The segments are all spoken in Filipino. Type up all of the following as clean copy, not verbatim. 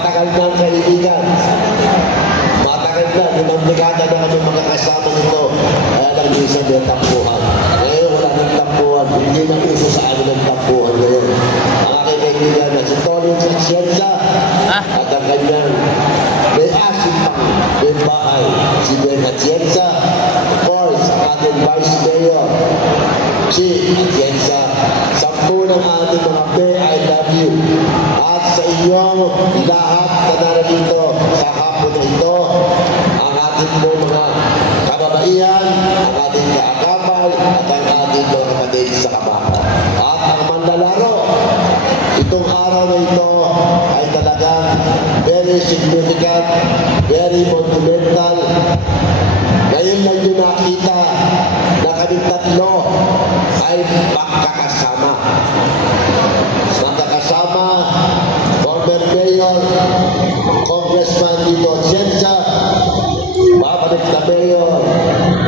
matagal ng kaibigan. Matagal na, 5 dekada na kami magkakasama nito. Kaya lang minsan may tampuhan. Ngayon wala ng tampuhan. Hindi na uso sa amin ng tampuhan ngayon. Ang aking kaibigan na si Tolong sa Sienza at ang kanyang may asin pang may bahay. Si Ben Atienza, of course, ang ating Vice Mayor, si Atienza. 10 ng ating mga Bay, I love you. At sa inyong lahat na narito sa hapon na ito, ang ating mga kababaihan, ang ating kaakapal, at ang ating mga kapatid sa kabaka. At ang manlalaro, itong araw na ito ay talagang very significant, very monumental. Ngayon lang yung nakita na kaming tatlo ay magkakasama. Magkakasama, former Mayor, Congressman Tito Atienza, babalik na Mayor,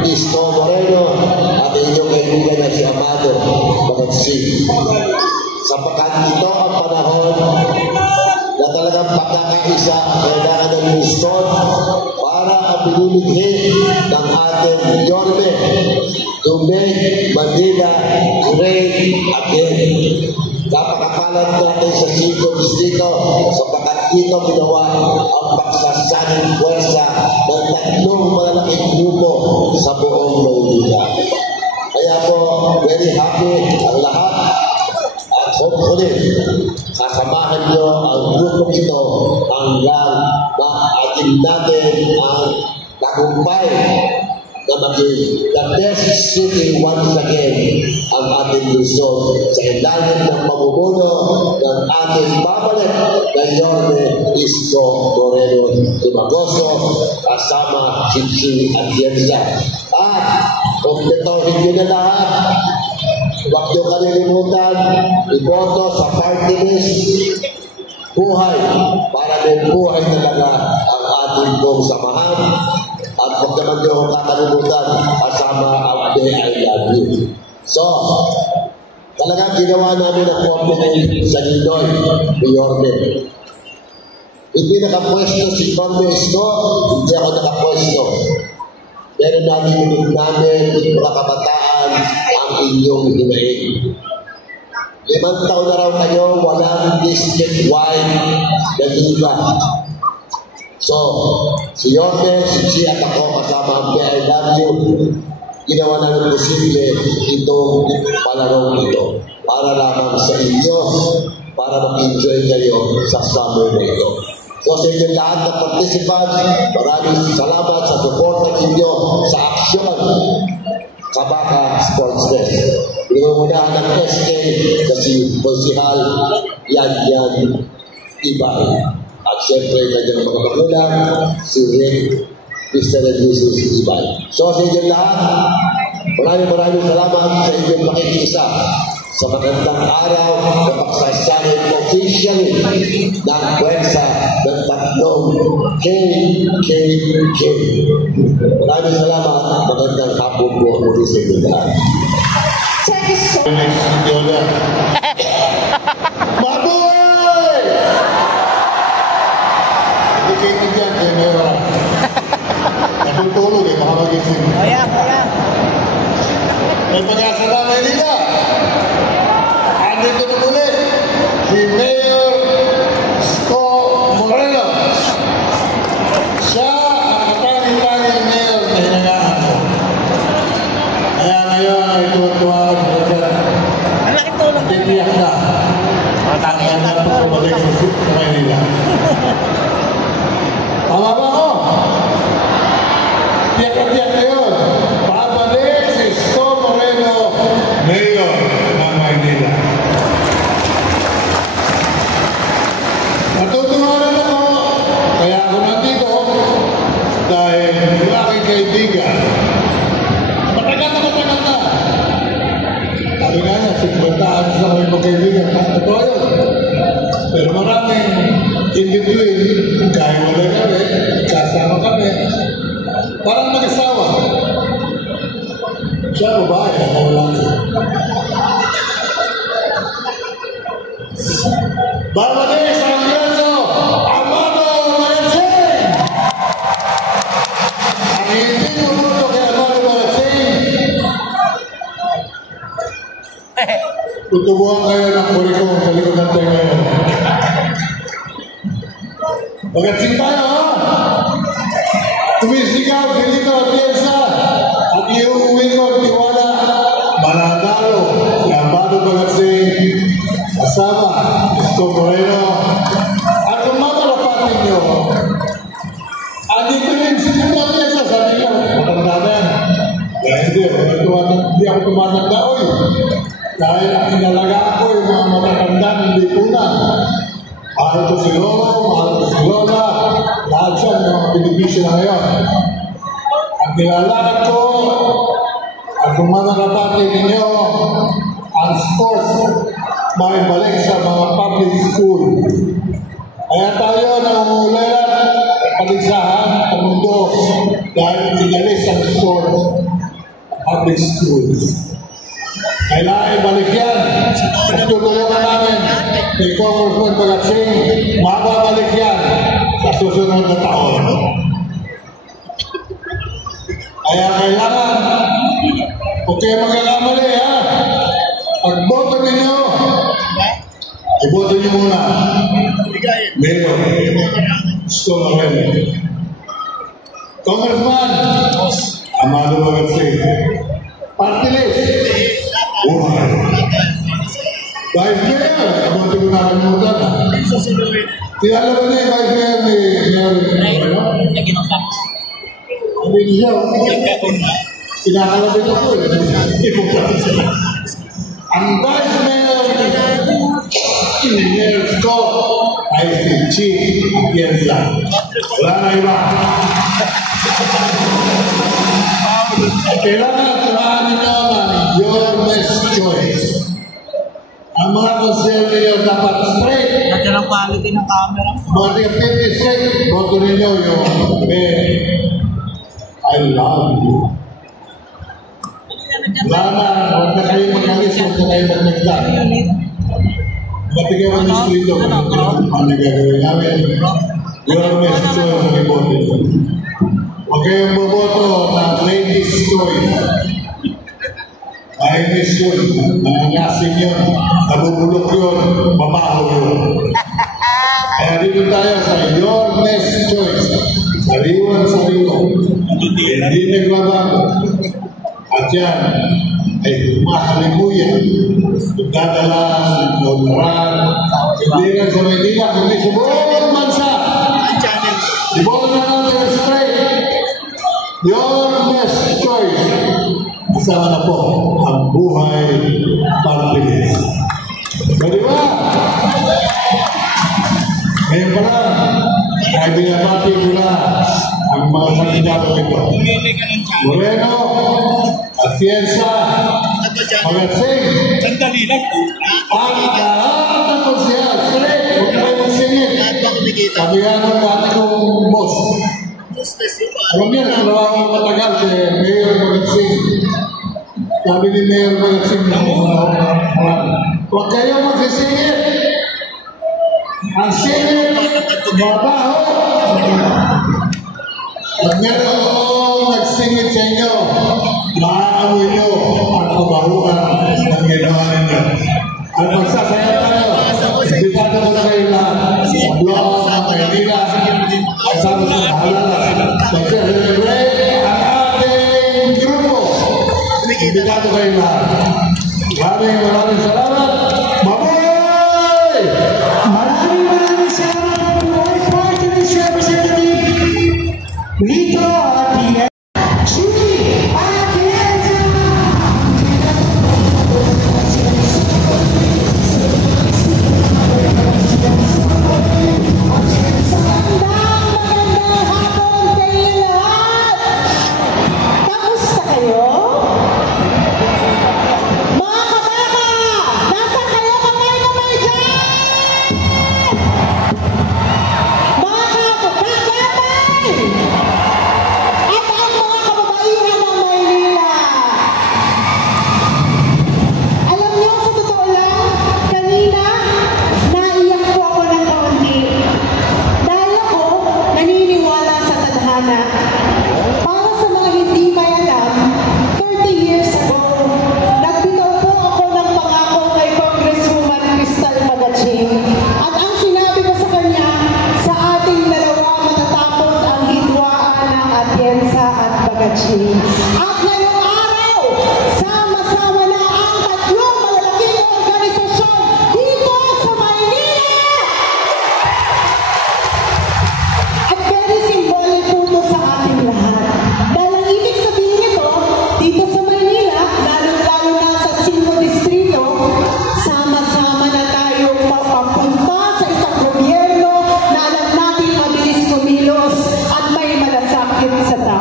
Isko Moreno, at inyong kaibigan na si Amado Magatsi. Sapagkat ito ang panahon na talagang pagkakaisa kailangan ng Luzon para ang pinulidhi ng ating Yorme to make Manila great again. Napakapalan natin sa 5 distrito sapagkat dito ginawa ang pagsasaning puwersa ng 3 malalaking grupo sa buong Maynila. Kaya po, very happy ang lahat. Hopefully, kasamahan nyo ang grupong ito hanggang maatin natin ang tagumpay na maging the best city once again ang ating Luzon sa ilalim ng pamumuno ng ating babalik na Yorme Isko Moreno Tumagoso kasama si Atienza. At kumpetohin nyo na lahat. Huwag nyo kalilimutan, iboto sa party list, buhay, para may buhay talaga ang ating buong samahan. At huwag naman nyo kakalimutan, kasama ang Day I Love You. So, talagang ginawa namin ang compliment sa Ninoy, ni Yorme. Hindi nakapwesto si Yorme Isko, hindi ako nakapwesto. Pero namin mga kabataan ang inyong hinaing. 5 taon na raw kayo, walang district-wide na liga. So, si Yorme, si at ako kasama ang I Love You, ginawa namin posible itong palarong ito para lamang sa inyo, para mag-enjoy kayo sa summer na ito. So sa inyo lahat na participants, maraming salamat sa support ninyo sa aksyon Kabaka Sports Fest. Pinungunahan ng SK kasi Bonsihal Yan Ibay. At siyempre kanyang mga magulang, si Rick, Mr. and Mrs. Ibay. So sa inyo lahat, maraming salamat sa inyong pakikisa sa magandang araw na pagsasahin officially ng pwersa ng 3 KKK. Maraming salamat. Magandang hapon po muli sa inyo lahat. Mabuhay! Hindi kayo dyan, kayo meron. Natutulog eh, baka magising. Kaya. May pag-asa na Maynila. Andito na muli si Mayor Isko Moreno. Siya ang katanging mayor na hinagaan ko. Kaya ngayon ay tuwa-tuwa ako sa Ang laki tulong. titiyak na. Matangyan na po kumalik sa Maynila. Tama ba ako? Tiyak-tiyak na yun. Babalik si Isko Moreno, Mayor ng Maynila. Natutuwa rin ako, kaya ako nandito dahil yung aking kaibigan, matagal na. Sabi nga niya, 50 anos na kami magkaibigan. Totoo yun. Pero maraming in between, kahiwalay kami, kasama kami, parang mag-asawa. Siya babae, ako lalaki. Babalik sa Angleso, Amado tutubuhan kayo ng kurikong sa likod natin ngayon. Magatsing tayo, ha? Tumisigaw, silito, piensa, at iuwi ko, tiwala, mananalo, si Amado Magatsing, kasama, Isko Moreno, at kung mamalapatin nyo, andito rin si Silito Piensa, sabi ko, matanda na yan. Kaya hindi ako tumatanda, oy. Dahil ang inalagaan ko yung mga matatanda ng lipunan. Mahal ko si Lolo, mahal ko si Lola, lahat siya ng mga pinibisyo na ngayon. Ang nilalakad ko, at kung mananapati ninyo, ang sports, may balik sa mga public school. Kaya tayo nangungulan, paligsahan, ang mundo, dahil inalis ang sports, public schools. Kailangan ibalik yan. Tutulungan namin ni Congressman Magatsing, mababalik yan sa susunod na taon. Kaya kailangan, huwag kayo magkakamali, ha? Pag-boto ninyo, i-boto nyo muna. Mayor, Isko Moreno. Congressman, Amado Magatsing. Party list. Buhay. Vice Mayor, kabuti ko nakalimutan. Kilala ba niya yung Vice Mayor ni Mayor? Hindi niya. Kinakalabit ako eh. Ang Vice Mayor ni Mayor Scott ay si Chief Piensa. Wala na iba. Kailangan surahan ninyo ng your best choice. Ang mga konser ninyo dapat straight. At yan ang quality ng camera. Mga 50 straight, boto ninyo yung I love you. Wala na, huwag na kayo magalis, huwag na kayo magmagdag. Matigay ang distrito kung ano nagagawin namin. Your best choice ang iboto. Huwag kayong boboto na ladies' choice. Ladies' choice. Nangangasing yun. Nabubulok yun. Mabaho yun. Kaya dito tayo sa your best choice. Sariwan-sariwa. Hindi nagbabago. At yan ay mahalimuyan. Dadalan, Lodran. Hindi lang sa Manila, kundi sa buong bansa. Iboto na natin straight. Your best choice. Kasama na po ang buhay pagpilis. So, di ba? Ngayon pa lang, ay binabati ko na ang mga kandidato nito. Moreno, Atienza, Magatsing, ang lahat ng konsyal. Straight, huwag kayo magsingit. Sabihan mo natin kong boss. Alam niya, nalawa ko matagal si Mayor Magatsing. Sabi ni Mayor Magatsing na huwag kayo magsisingit. Ang singit, mabaho. Pag merong nagsingit sa inyo, maamoy nyo ang kabahuan ng ginawa ninyo. At magsasayaw tayo, ibigado ko na kayo lahat. Ang Blok, ang Maynila, kasama sa Halala. Mag-celebrate ang ating grupo. Ibigado kayo lahat. Maraming salamat. Mabuhay! Maraming salamat po Party List Representative Lito Atienza. Chief Atienza! Magandang hapon sa inyo lahat! Kamusta kayo? Mga kabaka! Nasaan kayo? Kamay-kamay dyan! Mga kabakatay!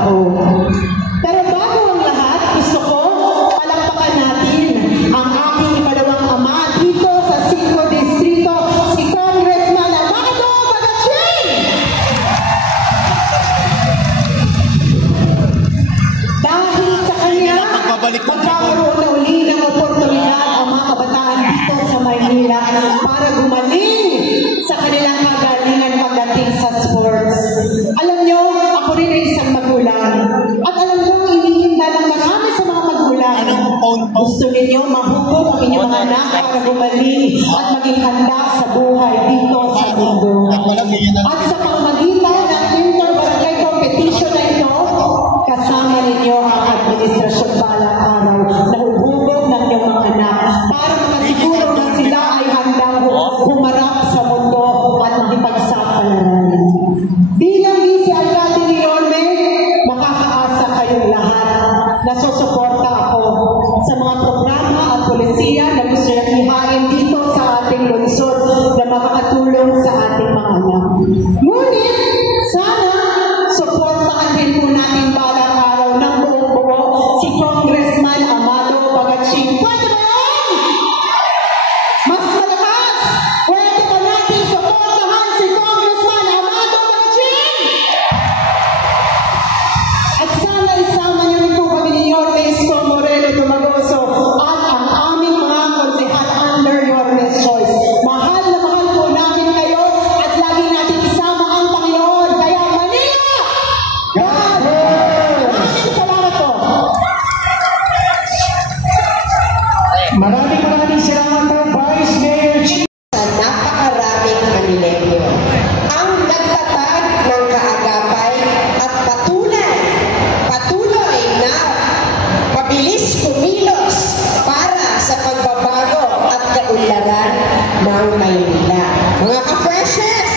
ako. Pero bago ang lahat, gusto ko palakpakan natin ang aking ikalawang ama dito sa 5 Distrito, si Congressman Amado Bagaching! Dahil sa kanya, magkakaroon na uli ng oportunidad ang mga kabataan dito sa Maynila para gumaling sa kanilang kagalingan pagdating sa sports. Alam nyo, ako rin ay isang magulang. At alam nyo, inihinda ng marami sa mga magulang. Gusto ninyo mahubog ang inyong mga anak para gumaling at maging handa sa buhay dito sa mundo. At sa pamamagitan ng inter-barangay competition na ito, kasama ninyo ang administrasyon balang araw na uhubog ng inyong mga anak para makasiguro na sila ay handang humarap sa mundo at makipagsapalaran. Bilang Vice Alcalde ni Yorme, makakaasa kayong lahat na susuporta ako sa mga programa at polisiya na gusto nang ihain dito sa ating lungsod na makakatulong sa ating mga anak. Ngunit, sana suportahan din po natin balang araw ng buong buo si Congressman Amado Bagaching. Pwede ba yun? Mas malakas! Pwede ba natin suportahan si Congressman Amado Bagaching? At sana isama niyo rin po kami ni Yorme Isko Moreno Tumagoso at ang aming mga konsehal under Yorme's Choice. Mahal na mahal po namin kayo at lagi natin isama ang Panginoon. Kaya Manila! God! Maraming salamat po! Maraming salamat po, Vice Mayor Chief. Sa napakaraming Manileño. Ang nagtatag ng kaagapay at patuloy na mabilis kumilos para sa pagbabago at kaunlaran ng Maynila. Mga ka-freshes,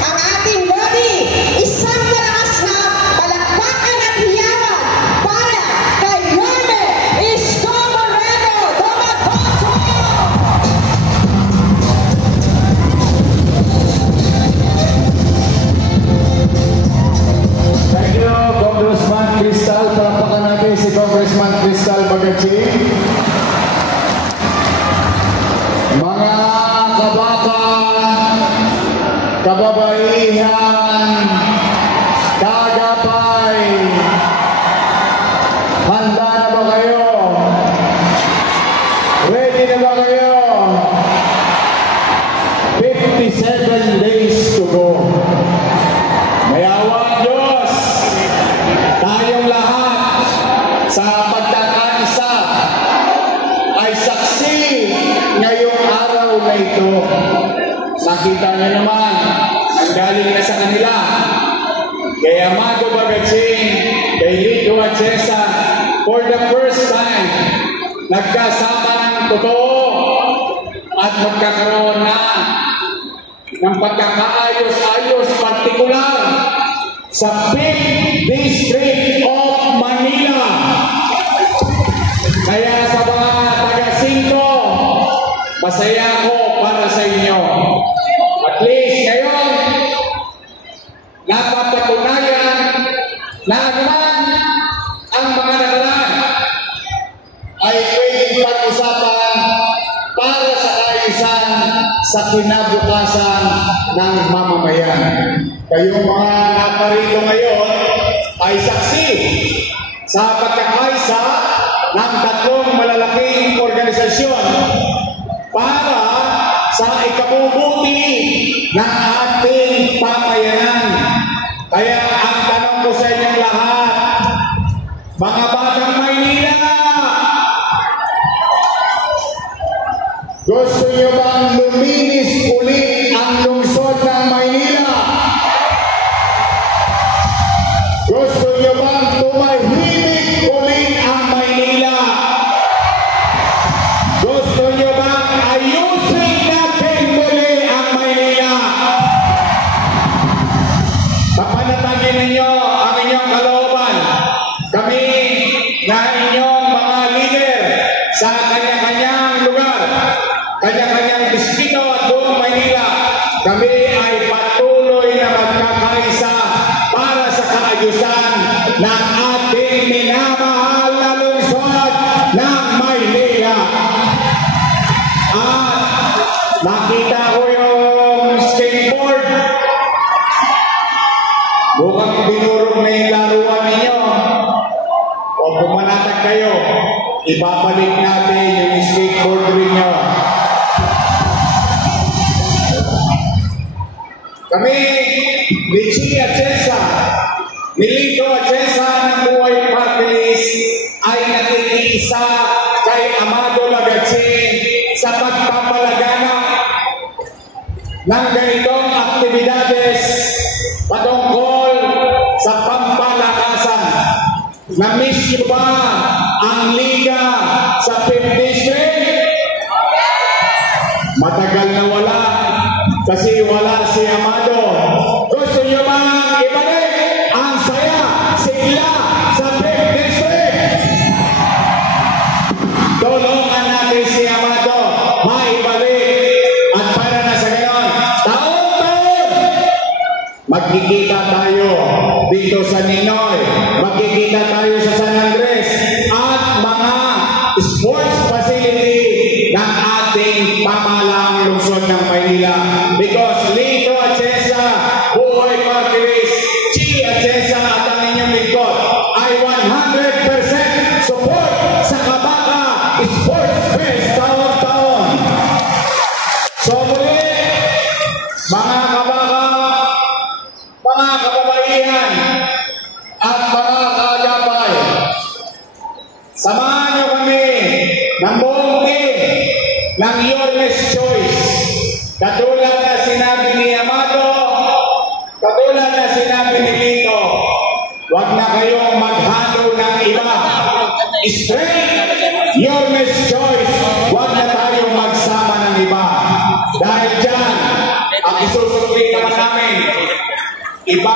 ang ating body, isang malakas na palakpakan at hiyawan para kay Yorme Isko Moreno Tumagoso! Thank you, Congressman Crystal. Palakpakan natin si Congressman Crystal Bagaching. Mga kabataan, kababaihan, kagapay, handa na ba kayo? Ready na ba kayo? 57 days to go. Mayawa Diyos, tayong lahat sa pagkakaisa ay saksi ngayong araw na ito. Nakita niyo naman, ang galing na sa kanila. Kay Amado Bagaching, kay Lito Atienza, for the first time, nagkasama ng totoo at magkakaroon na ng pagkakaayos-ayos partikular sa 5th District of Manila. Kaya sa mga taga-5, masaya ako para sa inyo. At least ngayon, napapatunayan na naman ang mga nakaraan ay pwedeng pag-usapan para sa kaayusan sa kinabukasan ng mamamayan. Kayong mga naparito ngayon ay saksi sa pagkakaisa ng 3 malalaking organisasyon para sa ikabubuti ng ating pamayanan. Kaya ang tanong ko sa inyong lahat, mga batang Maynila, gusto niyo bang luminis ulit ang lungsod ng Maynila? Gusto niyo bang tumahimik ulit ang Maynila? Gusto niyo bang ayusin natin muli ang Maynila? Papanatagin ninyo ang inyong kalooban. Kami na inyong mga leader sa kanya-kanyang lugar, kanya-kanyang distrito at buong Maynila, kami ay patuloy na magkakaisa para sa kaayusan ng ating minamahal na lungsod ng Maynila. At nakita ko yung skateboard. Mukhang binurog na yung laruan ninyo. O pumanatag kayo, ibabalik natin yung skateboard ninyo. Kami, ni Chi Atienza, ni Lito Atienza ng Buhay Party List ay nakikiisa kay Amado Lagasin sa pagpapalaganap ng ganitong aktibidades patungkol sa pampalakasan. Na-miss nyo ba ang liga sa 5th District? Matagal na wala kasi wala si Amado. Gusto nyo bang ibalik ang saya, sigla sa 5th District? Tulungan natin si Amado maibalik at para na sa gayon, taon-taon magkikita tayo dito sa Ninoy, magkikita tayo sa San Andres at mga sports facility ng ating pamahalaang lungsod ng Maynila. Because Lito Atienza, Buhay Party List, Chi Atienza at ang inyong lingkod ay 100% support sa Kabaka Sports Fest taon-taon. So muli, mga kabaka, mga kababaihan, at mga kaagapay, samahan niyo kami ng buong team ng Yormes Choice. Katulad na sinabi ni Amado, katulad na sinabi ni Lito, huwag na kayong maghalo ng iba. Straight, Yormes Choice, huwag na tayong magsama ng iba. Dahil dyan, ang isusunod naman namin, iba